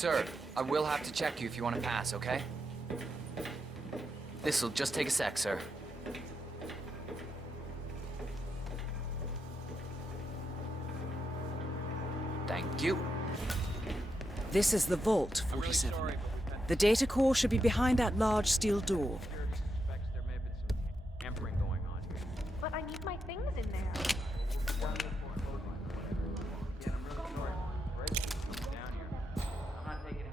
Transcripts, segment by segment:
Sir, I will have to check you if you want to pass, okay? This'll just take a sec, sir. Thank you. This is the vault, 47. The data core should be behind that large steel door. There may have been some tampering going on here. But I need my things in there. Down here. I'm not taking it.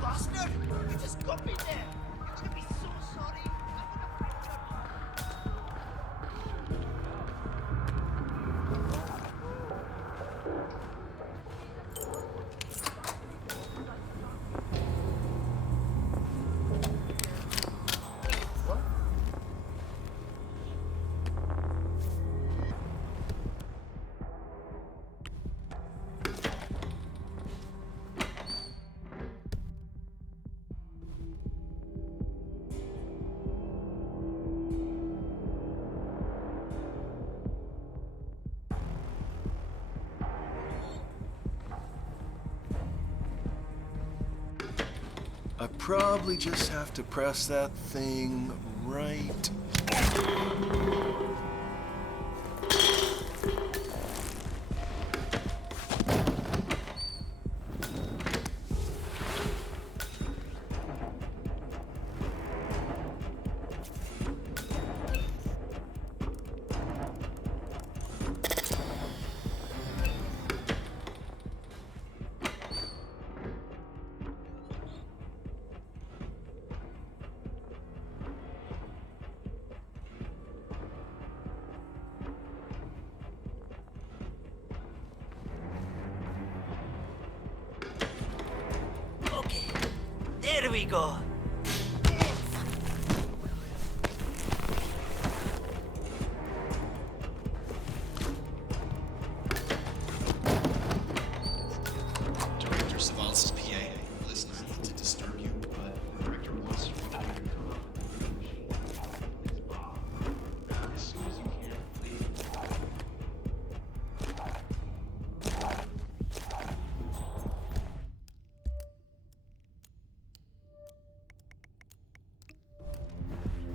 Bastard! You just got me there! You're gonna be so sorry! I probably just have to press that thing right. Okay, there we go. Director Saval's PA. Listen, I hate to disturb you, but the director wants you to come up with the machine. As soon as you can, please.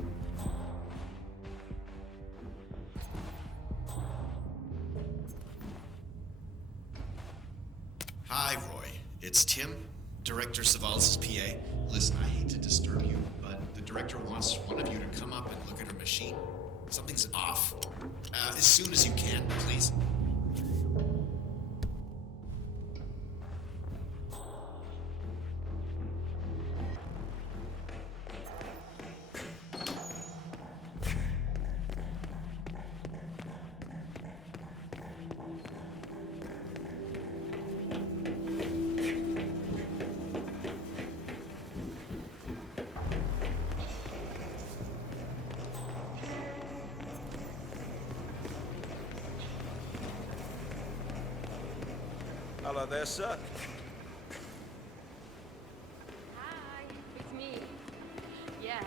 Hi, Roy. It's Tim, Director Saval's PA. Listen, I hate to disturb you, but the director wants one of you to come up and look at her machine. Something's off. As soon as you can, please. Hello there, sir. Hi, it's me. Yeah.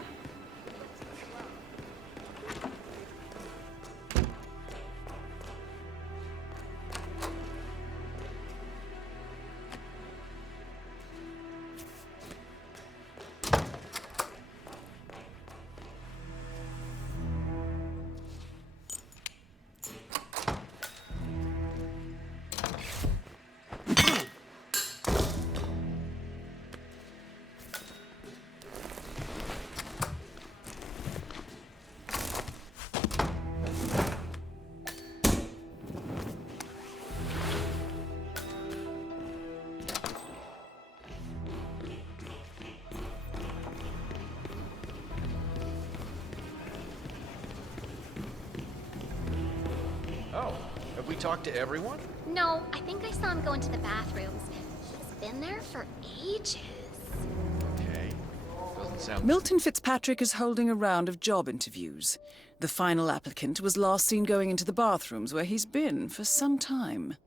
Oh, have we talked to everyone? No, I think I saw him go into the bathrooms. He's been there for ages. Okay. Doesn't sound... Milton Fitzpatrick is holding a round of job interviews. The final applicant was last seen going into the bathrooms where he's been for some time.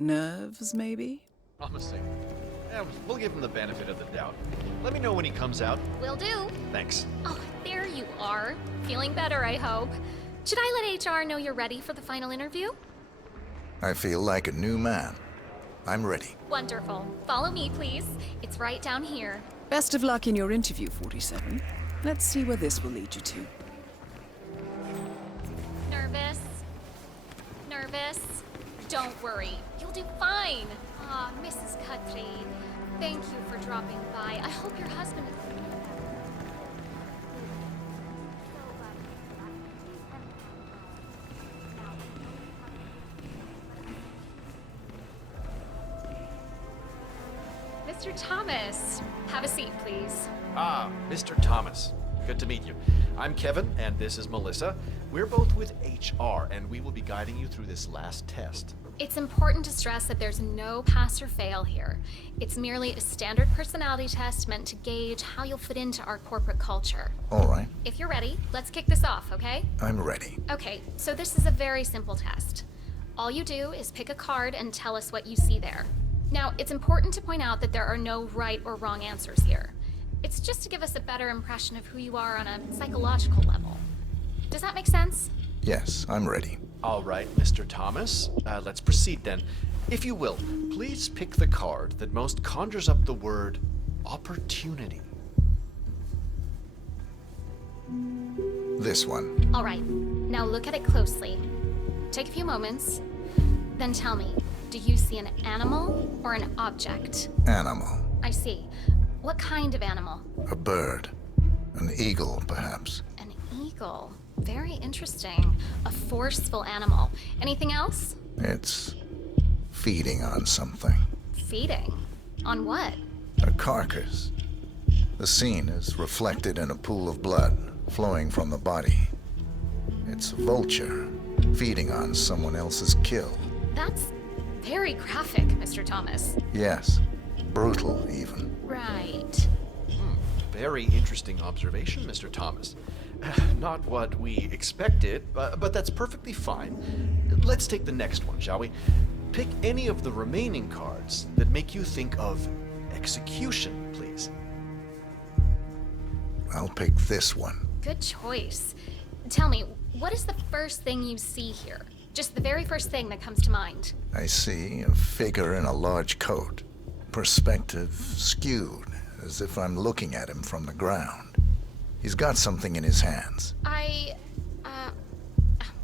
Nerves, maybe? Promising. Yeah, we'll give him the benefit of the doubt. Let me know when he comes out. Will do. Thanks. Oh, there you are. Feeling better, I hope. Should I let HR know you're ready for the final interview? I feel like a new man. I'm ready. Wonderful. Follow me, please. It's right down here. Best of luck in your interview, 47. Let's see where this will lead you to. Nervous? Nervous? Don't worry. You'll do fine. Ah, Mrs. Kudry. Thank you for dropping by. I hope your husband is... Mr. Thomas, have a seat, please. Ah, Mr. Thomas. Good to meet you. I'm Kevin, and this is Melissa. We're both with HR, and we will be guiding you through this last test. It's important to stress that there's no pass or fail here. It's merely a standard personality test meant to gauge how you'll fit into our corporate culture. All right. If you're ready, let's kick this off, okay? I'm ready. Okay, so this is a very simple test. All you do is pick a card and tell us what you see there. Now, it's important to point out that there are no right or wrong answers here. It's just to give us a better impression of who you are on a psychological level. Does that make sense? Yes, I'm ready. All right, Mr. Thomas. Let's proceed then. If you will, please pick the card that most conjures up the word opportunity. This one. All right, now look at it closely. Take a few moments, then tell me, do you see an animal or an object? Animal. I see. What kind of animal? A bird. An eagle, perhaps. An eagle. Very interesting. A forceful animal. Anything else? It's feeding on something. Feeding? On what? A carcass. The scene is reflected in a pool of blood flowing from the body. It's a vulture feeding on someone else's kill. That's very graphic, Mr. Thomas. Yes, brutal even. Right. Very interesting observation, Mr. Thomas. Not what we expected, but that's perfectly fine. Let's take the next one, shall we? Pick any of the remaining cards that make you think of execution, please. I'll pick this one. Good choice. Tell me, what is the first thing you see here? Just the very first thing that comes to mind. I see a figure in a large coat. Perspective skewed, as if I'm looking at him from the ground. He's got something in his hands.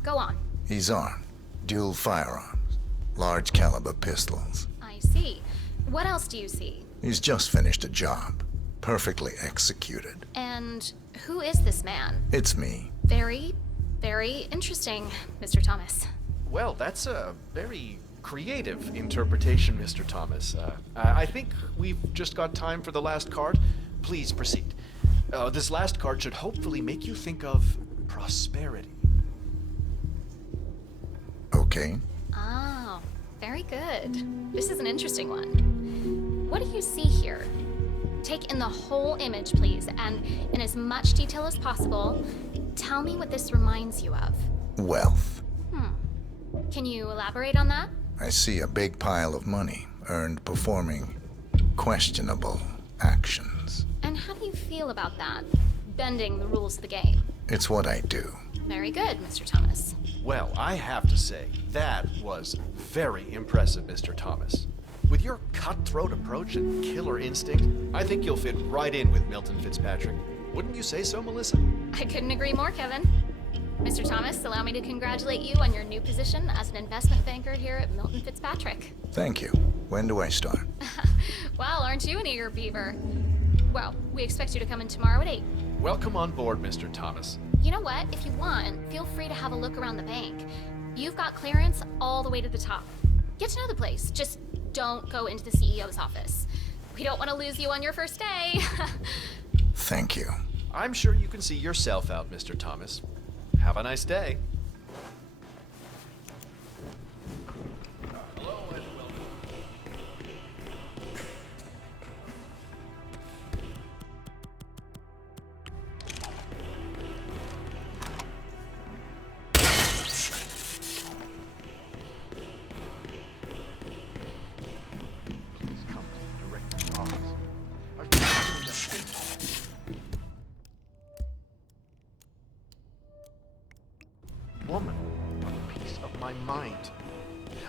Go on. He's armed. Dual firearms. Large caliber pistols. I see. What else do you see? He's just finished a job. Perfectly executed. And who is this man? It's me. Very, very interesting, Mr. Thomas. Well, that's a very creative interpretation, Mr. Thomas. I think we've just got time for the last card. Please proceed. This last card should hopefully make you think of prosperity. Okay. Oh, very good. This is an interesting one. What do you see here? Take in the whole image, please, and in as much detail as possible, tell me what this reminds you of. Wealth. Can you elaborate on that? I see a big pile of money earned performing questionable actions. And how do you feel about that? Bending the rules of the game. It's what I do. Very good, Mr. Thomas. Well, I have to say, that was very impressive, Mr. Thomas. With your cutthroat approach and killer instinct, I think you'll fit right in with Milton Fitzpatrick. Wouldn't you say so, Melissa? I couldn't agree more, Kevin. Mr. Thomas, allow me to congratulate you on your new position as an investment banker here at Milton Fitzpatrick. Thank you. When do I start? Well, aren't you an eager beaver? Well, we expect you to come in tomorrow at 8. Welcome on board, Mr. Thomas. You know what? If you want, feel free to have a look around the bank. You've got clearance all the way to the top. Get to know the place. Just don't go into the CEO's office. We don't want to lose you on your first day. Thank you. I'm sure you can see yourself out, Mr. Thomas. Have a nice day.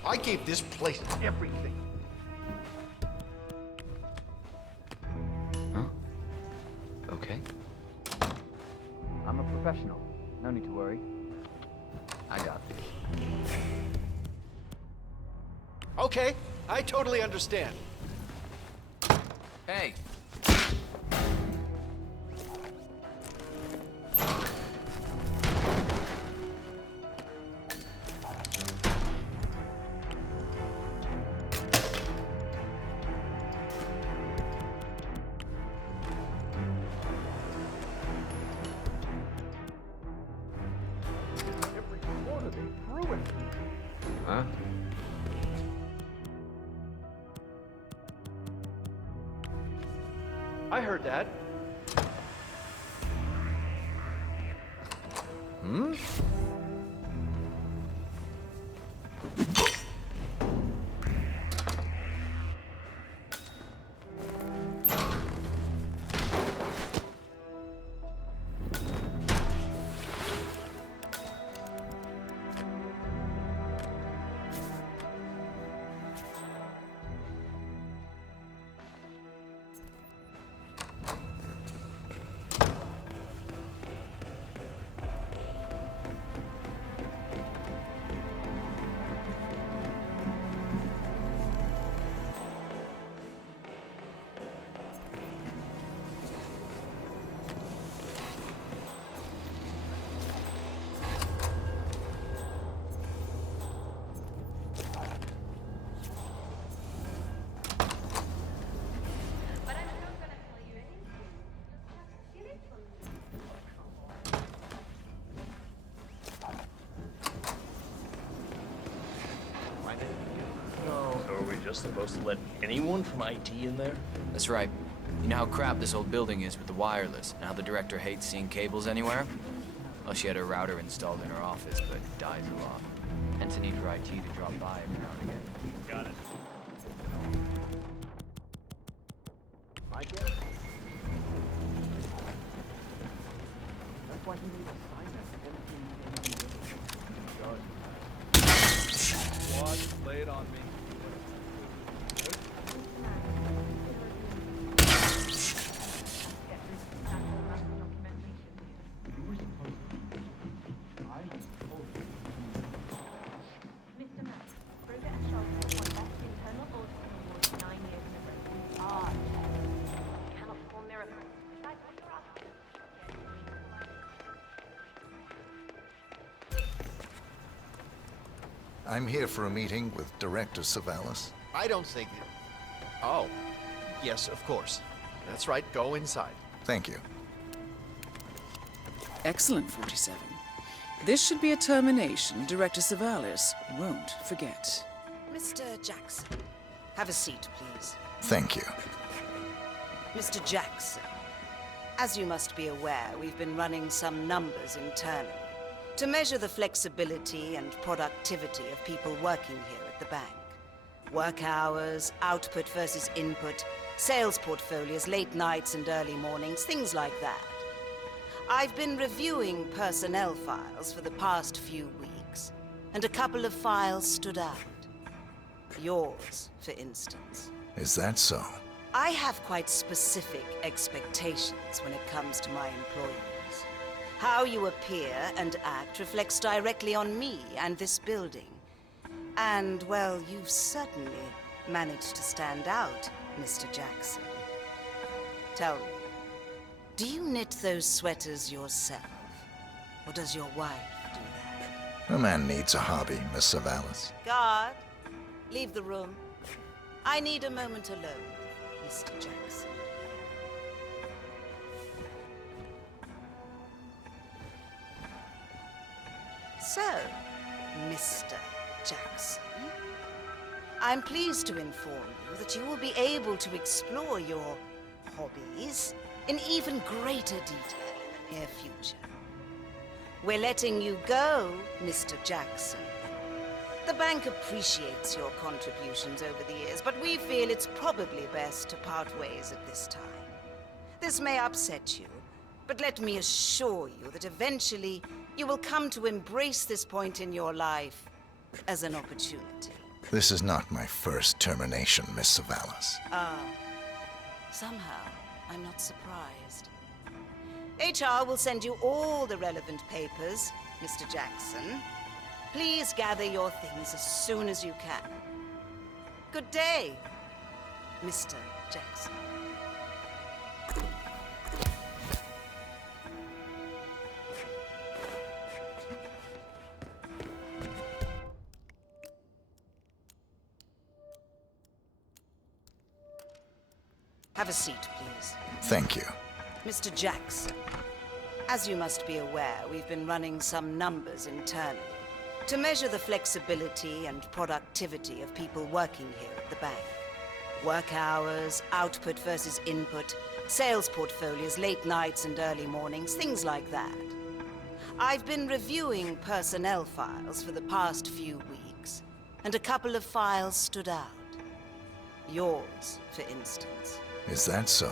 I gave this place everything. Huh? Okay. I'm a professional. No need to worry. I got this. Okay, I totally understand. Hey, Every corner they threw it. Huh? I heard that. Hmm? But I'm not gonna tell you anything. Just get it from me. So are we just supposed to let anyone from IT in there? that's right. You know how crap this old building is with the wireless, and how the director hates seeing cables anywhere? Well, she had a router installed in her office, but it dies a lot. Hence a need for IT to drop by every now and again. Got it. My guess? That's why he needs to sign that. What? Lay it on me. Mr. Max, Broder and Schultz won Best Internal Auditing Award 9 years in a row. Ah, cannot perform miracles. Besides, what you're asking. I'm here for a meeting with Director Savalas. I don't think it. Oh. Yes, of course. That's right, go inside. Thank you. Excellent, 47. This should be a termination Director Savalas won't forget. Mr. Jackson, have a seat, please. Thank you. Mr. Jackson, as you must be aware, we've been running some numbers internally to measure the flexibility and productivity of people working here at the bank. Work hours, output versus input, sales portfolios, late nights and early mornings, things like that. I've been reviewing personnel files for the past few weeks, and a couple of files stood out. Yours, for instance. Is that so? I have quite specific expectations when it comes to my employees. How you appear and act reflects directly on me and this building. And, well, you've certainly managed to stand out, Mr. Jackson. Tell me, do you knit those sweaters yourself? Or does your wife do that? A man needs a hobby, Miss Savalas. Guard, leave the room. I need a moment alone, Mr. Jackson. So, Mr. Jackson, I'm pleased to inform you that you will be able to explore your hobbies in even greater detail in the near future. We're letting you go, Mr. Jackson. The bank appreciates your contributions over the years, but we feel it's probably best to part ways at this time. This may upset you, but let me assure you that eventually you will come to embrace this point in your life as an opportunity. This is not my first termination, Miss Savalas. Somehow, I'm not surprised. HR will send you all the relevant papers, Mr. Jackson. Please gather your things as soon as you can. Good day, Mr. Jackson. Have a seat, please. Thank you. Mr. Jackson, as you must be aware, we've been running some numbers internally to measure the flexibility and productivity of people working here at the bank. Work hours, output versus input, sales portfolios, late nights and early mornings, things like that. I've been reviewing personnel files for the past few weeks, and a couple of files stood out. Yours, for instance. Is that so?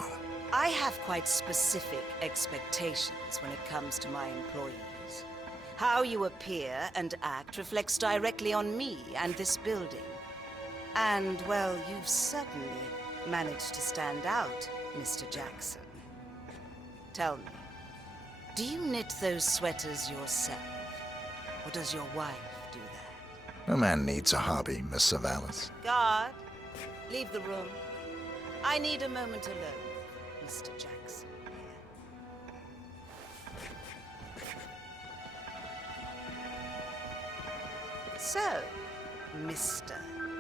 I have quite specific expectations when it comes to my employees. How you appear and act reflects directly on me and this building. And, well, you've certainly managed to stand out, Mr. Jackson. Tell me, do you knit those sweaters yourself? Or does your wife do that? A man needs a hobby, Miss Savalas. Guard, leave the room. I need a moment alone, Mr. Jackson. So, Mr.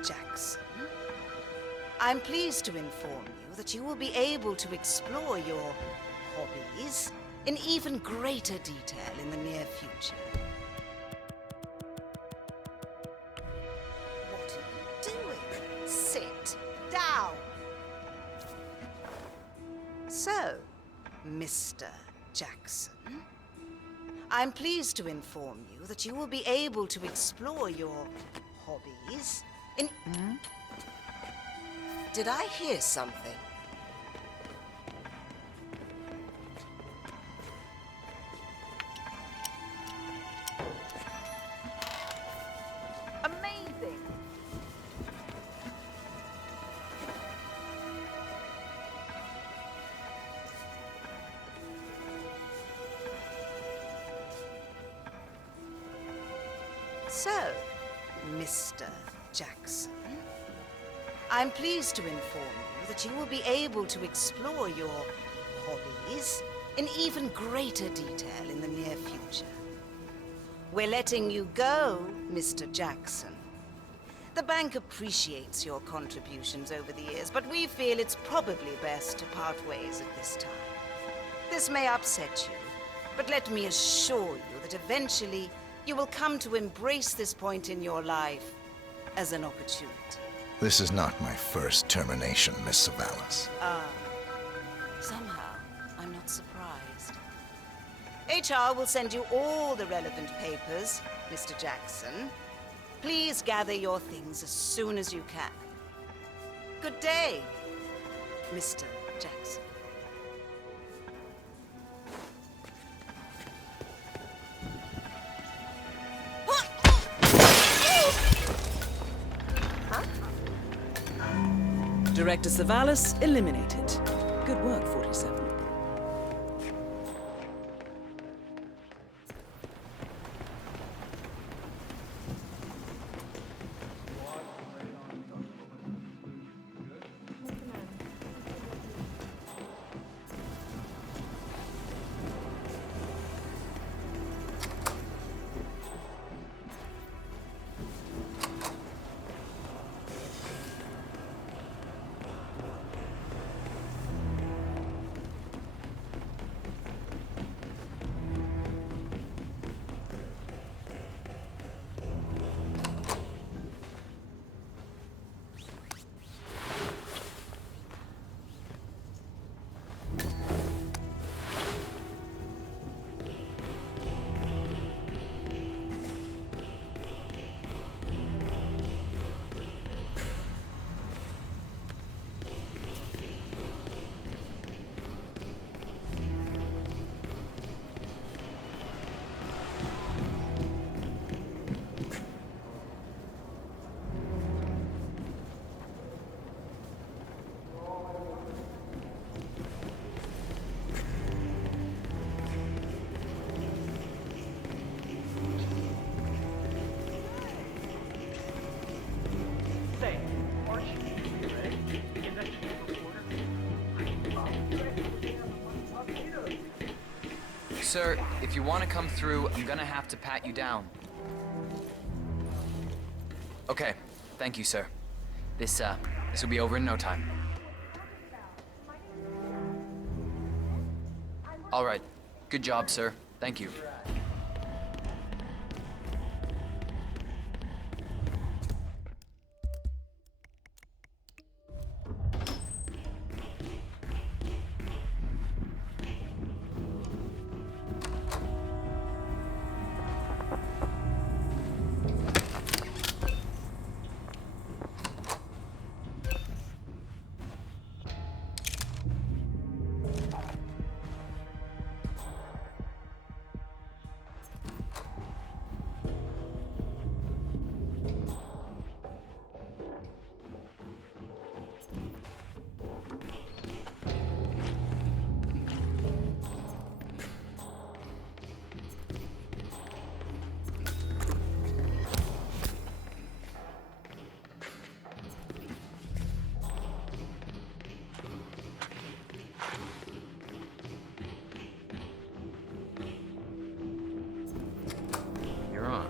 Jackson, I'm pleased to inform you that you will be able to explore your hobbies in even greater detail in the near future. What are you doing? Sit down. So, Mr. Jackson, I'm pleased to inform you that you will be able to explore your hobbies in... Did I hear something? Amazing! So, Mr. Jackson, I'm pleased to inform you that you will be able to explore your hobbies in even greater detail in the near future. We're letting you go, Mr. Jackson. The bank appreciates your contributions over the years, but we feel it's probably best to part ways at this time. This may upset you, but let me assure you that eventually you will come to embrace this point in your life as an opportunity. This is not my first termination, Miss Savalas. Somehow, I'm not surprised. HR will send you all the relevant papers, Mr. Jackson. Please gather your things as soon as you can. Good day, Mr. Jackson. Director Savalas eliminated. Good work, 47. sir, if you want to come through, I'm gonna have to pat you down. Okay, thank you, sir. This will be over in no time. All right, good job, sir. Thank you. You're on.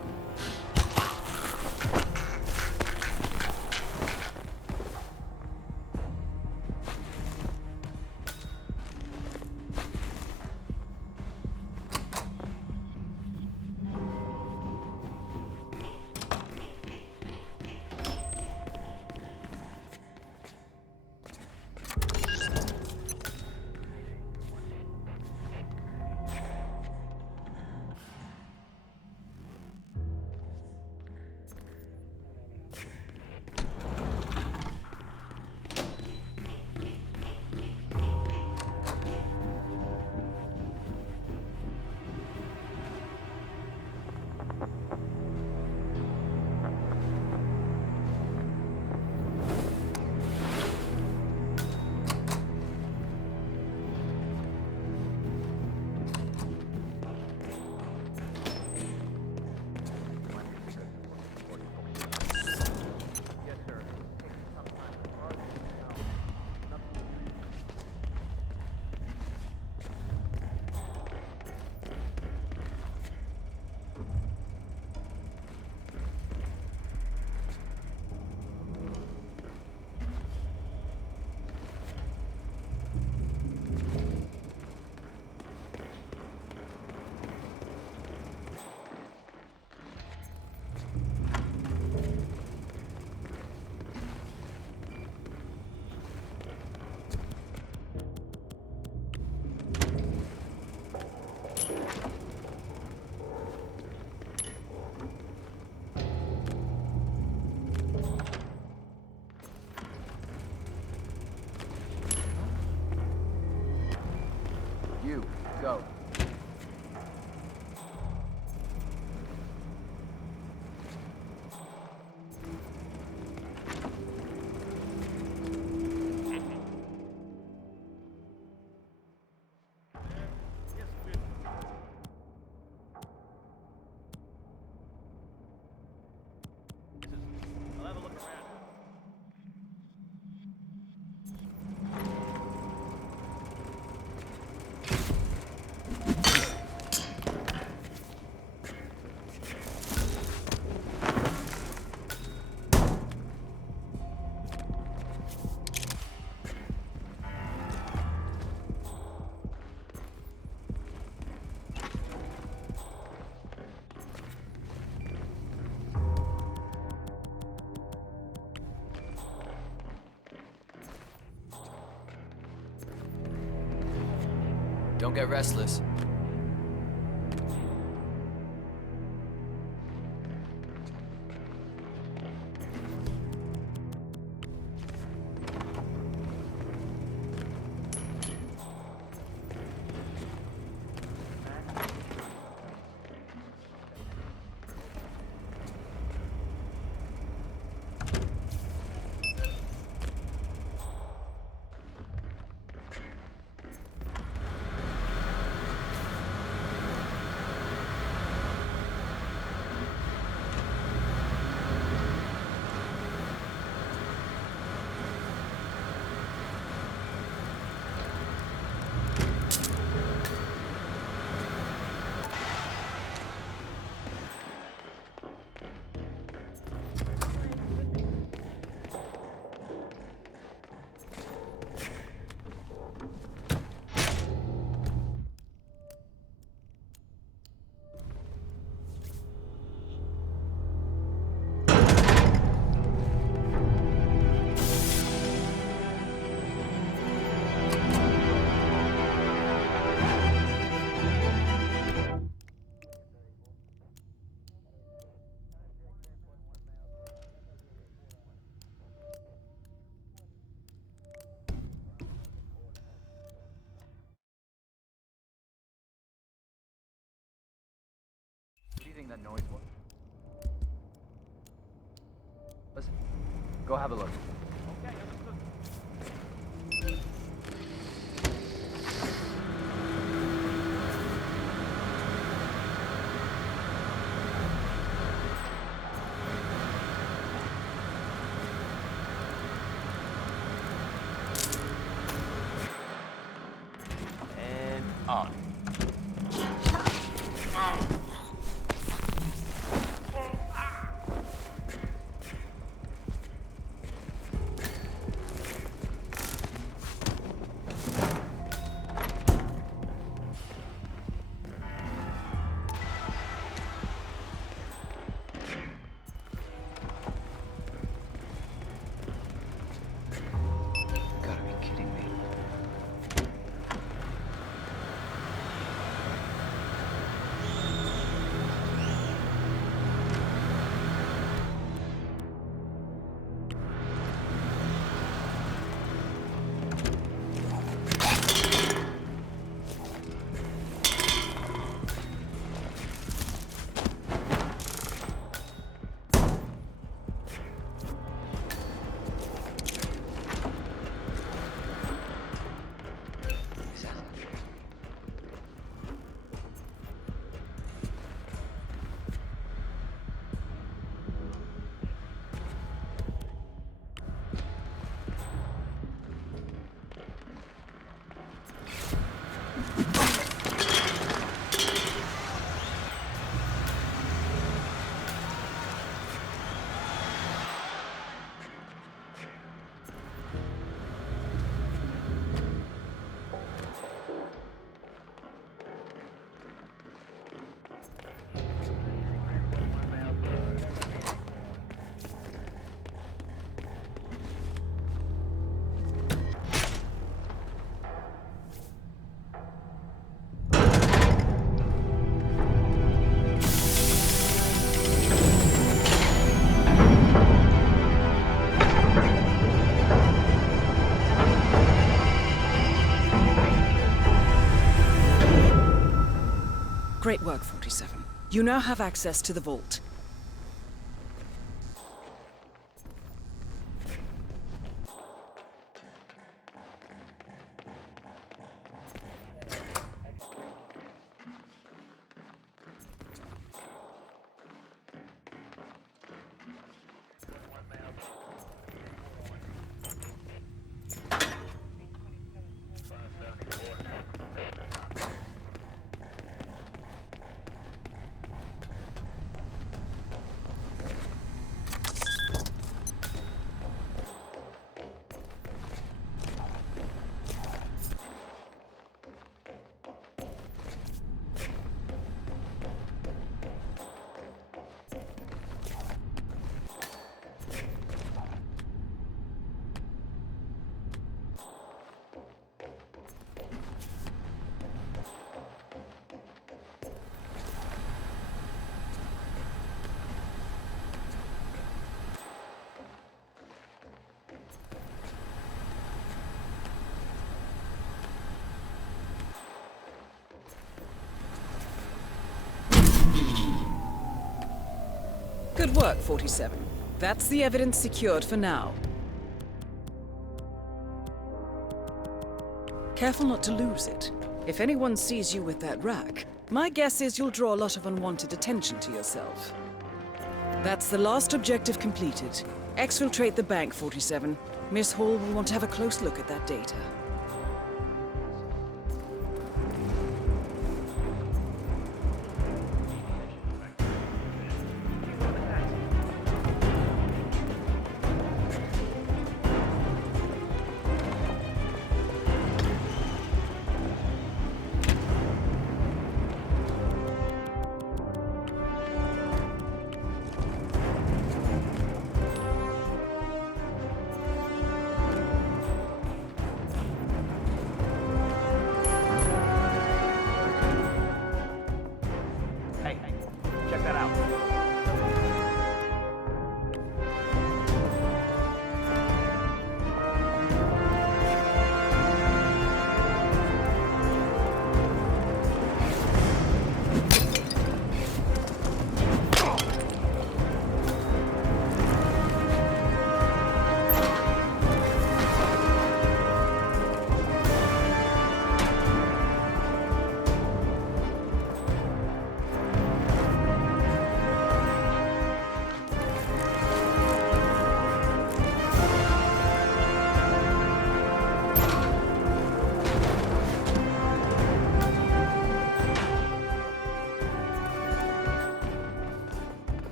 You, go. Don't get restless. that noise was? Listen, go have a look. Okay, and up. Gotta be kidding me. Great work, 47. You now have access to the vault. Good work, 47. That's the evidence secured for now. Careful not to lose it. If anyone sees you with that rack, my guess is you'll draw a lot of unwanted attention to yourself. That's the last objective completed. Exfiltrate the bank, 47. Miss Hall will want to have a close look at that data.